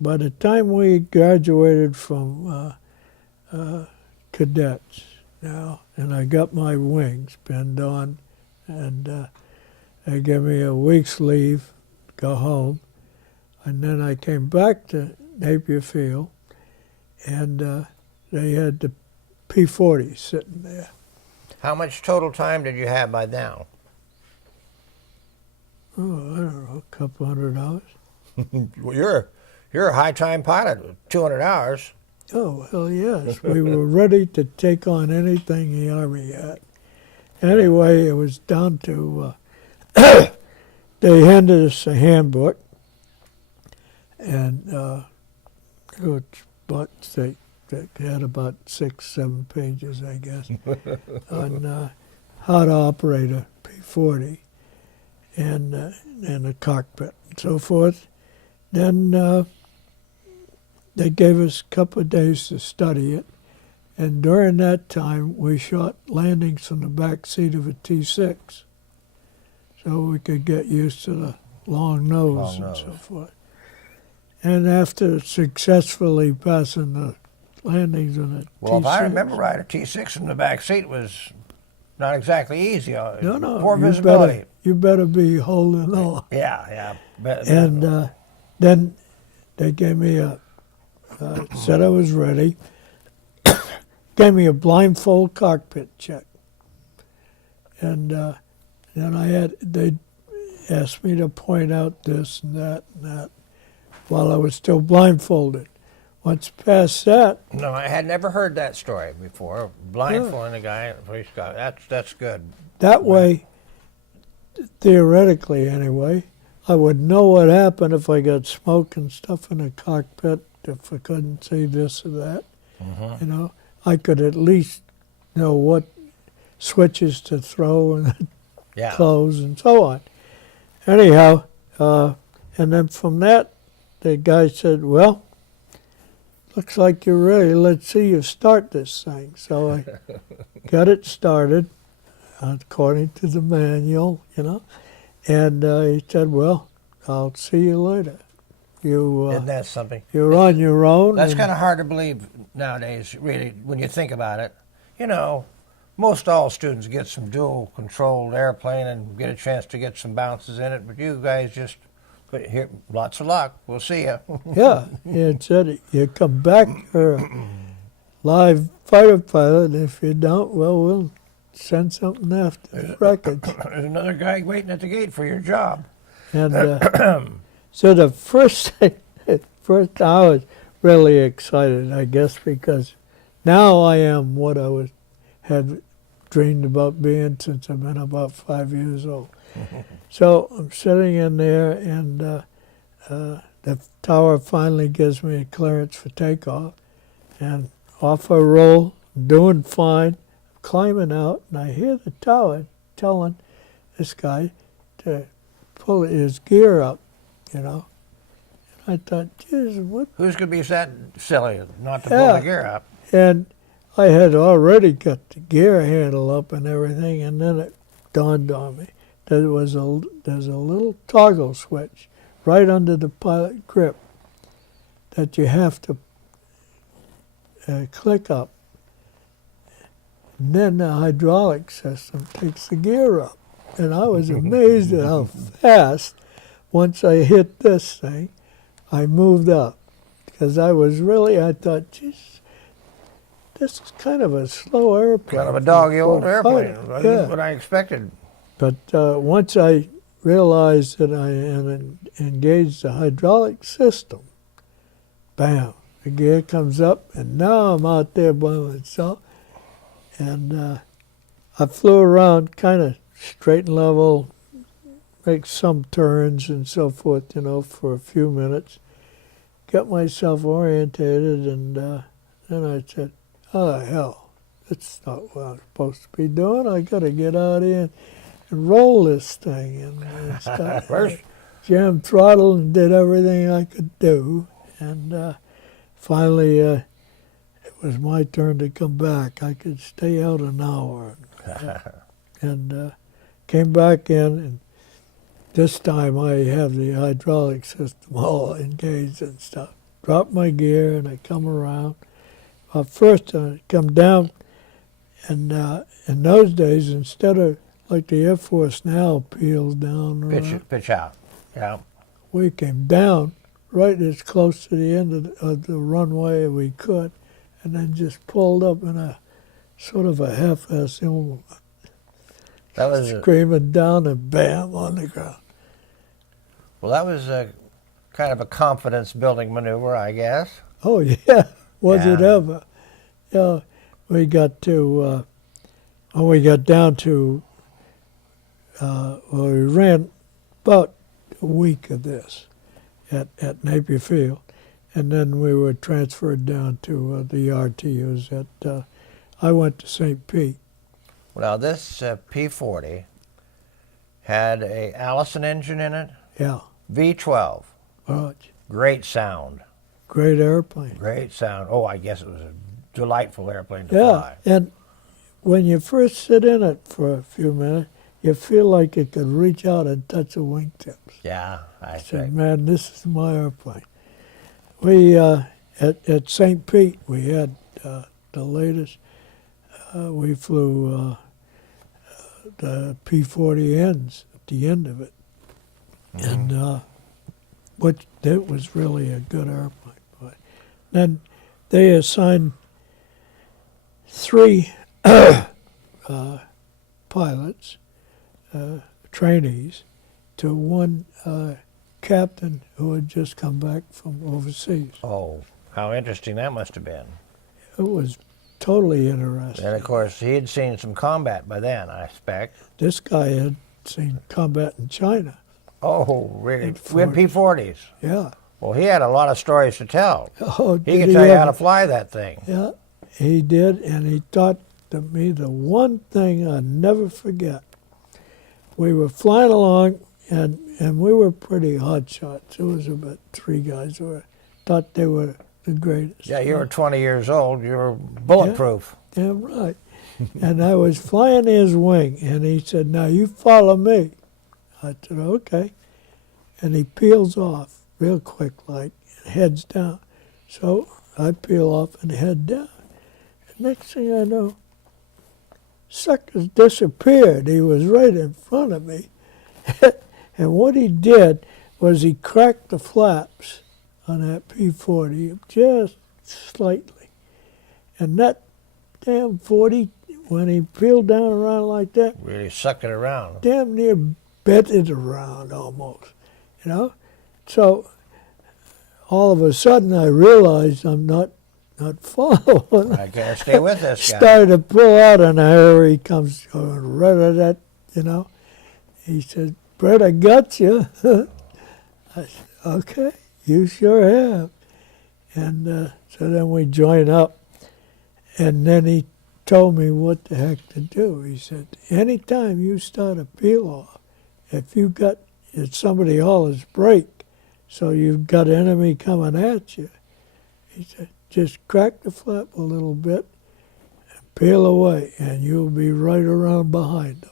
by the time we graduated from cadets now, and I got my wings pinned on, and they gave me a week's leave, go home, and then I came back to Napier Field, and they had the P-40 sitting there. How much total time did you have by now? Oh, I don't know, a couple $100. Well, you're a high-time pilot with 200 hours. Oh, hell yes. We were ready to take on anything the Army had. Anyway, it was down to, they handed us a handbook, and it had about 6-7 pages, I guess, on how to operate a P-40 and a cockpit and so forth. Then they gave us a couple of days to study it, and during that time we shot landings from the back seat of a T-6, so we could get used to the long nose and so forth. And after successfully passing the landings on a T-6... Well, if I remember right, a T-6 in the back seat was not exactly easy. No, poor visibility. You better be holding on. Yeah. And then they gave me said I was ready, gave me a blindfold cockpit check. And then they asked me to point out this and that while I was still blindfolded. Once past that... No, I had never heard that story before. Blindfolding a guy at a police car. That's good. That way, theoretically anyway, I would know what happened if I got smoke and stuff in the cockpit, if I couldn't see this or that. Mm-hmm. You know, I could at least know what switches to throw and close and so on. Anyhow, and then from that, the guy said, well, looks like you're ready. Let's see you start this thing. So I got it started according to the manual, you know. And he said, well, I'll see you later. Isn't that something? You're on your own. That's kind of hard to believe nowadays, really, when you think about it. You know, most all students get some dual-controlled airplane and get a chance to get some bounces in it, but you guys just, here, lots of luck. We'll see you. Yeah, it said you come back, you're a live fighter pilot, and if you don't, well, we'll send something after the wreckage. There's another guy waiting at the gate for your job. And so the first I was really excited, I guess, because now I am what I had dreamed about being since I've been about 5 years old. So I'm sitting in there, and the tower finally gives me a clearance for takeoff, and off I roll, doing fine, climbing out, and I hear the tower telling this guy to pull his gear up, you know. And I thought, geez, what? Who's going to be that silly not to pull the gear up? And I had already got the gear handle up and everything, and then it dawned on me that there's a little toggle switch right under the pilot grip that you have to click up. And then the hydraulic system takes the gear up. And I was amazed at how fast, once I hit this thing, I moved up. Because I thought, geez, this is kind of a slow airplane. Kind of a doggy-old airplane. Yeah. What I expected. But once I realized that I had engaged the hydraulic system, bam, the gear comes up, and now I'm out there by myself. And I flew around kind of straight and level, make some turns and so forth, you know, for a few minutes. Got myself orientated, and then I said, oh, hell, that's not what I'm supposed to be doing. I got to get out here and roll this thing. And start, jammed throttle and did everything I could do. And finally, it was my turn to come back. I could stay out an hour. And came back in, and this time I have the hydraulic system all engaged and stuff. drop my gear, and I come around. First, I come down, and in those days, instead of like the Air Force now peels down around, Pitch out. Yeah. we came down right as close to the end of the runway as we could, and then just pulled up in a sort of a half-ass movement, That was screaming down and bam on the ground. well. That was a kind of a confidence-building maneuver, I guess. Oh yeah, was it Yeah. ever? Yeah, we got to when we got down to well, we ran about a week of this at Napier Field, and then we were transferred down to the RTUs at. I went to St. Pete. Well, now this P-40 had a Allison engine in it, Yeah, V12. right. Great sound. Great airplane. Great sound. Oh, I guess it was a delightful airplane to Yeah, fly. and when you first sit in it for a few minutes, you feel like it could reach out and touch the wingtips. Yeah, I I said, think. man, this is my airplane. We, at St. Pete, we had the latest. We flew the P-40Ns at the end of it. And which that was really a good airplane. But then they assigned 3 pilots, trainees, to one captain who had just come back from overseas. Oh, how interesting that must have been. It was totally interesting. And of course, he had seen some combat by then, I expect. This guy had seen combat in China. Oh, really? And With P-40s. Yeah. Well, he had a lot of stories to tell. Oh, He did could tell you how ever? to fly that thing. Yeah, he did, and he taught to me the one thing I never forget. We were flying along, and we were pretty hot shots. It was about 3 guys who thought they were the greatest. Yeah, you were 20 years old. You were bulletproof. Damn right. And I was flying his wing, and he said, now you follow me. I said, okay. And he peels off real quick, like, and heads down. So I peel off and head down. And next thing I know, suckers disappeared. He was right in front of me. And what he did was he cracked the flaps on that P-40 just slightly. And that damn 40, when he peeled down around like that, Really sucked it around. damn near bent it around almost, you know? So all of a sudden I realized I'm not following. I can't stay with this guy. Started to pull out, and here he comes going right at that, you know. He said, Brett, I got you. I said, okay, you sure have. And so then we joined up, and then he told me what the heck to do. He said, anytime you start a peel off, if somebody hollers brake, so you've got enemy coming at you, he said, just crack the flap a little bit and peel away, and you'll be right around behind them.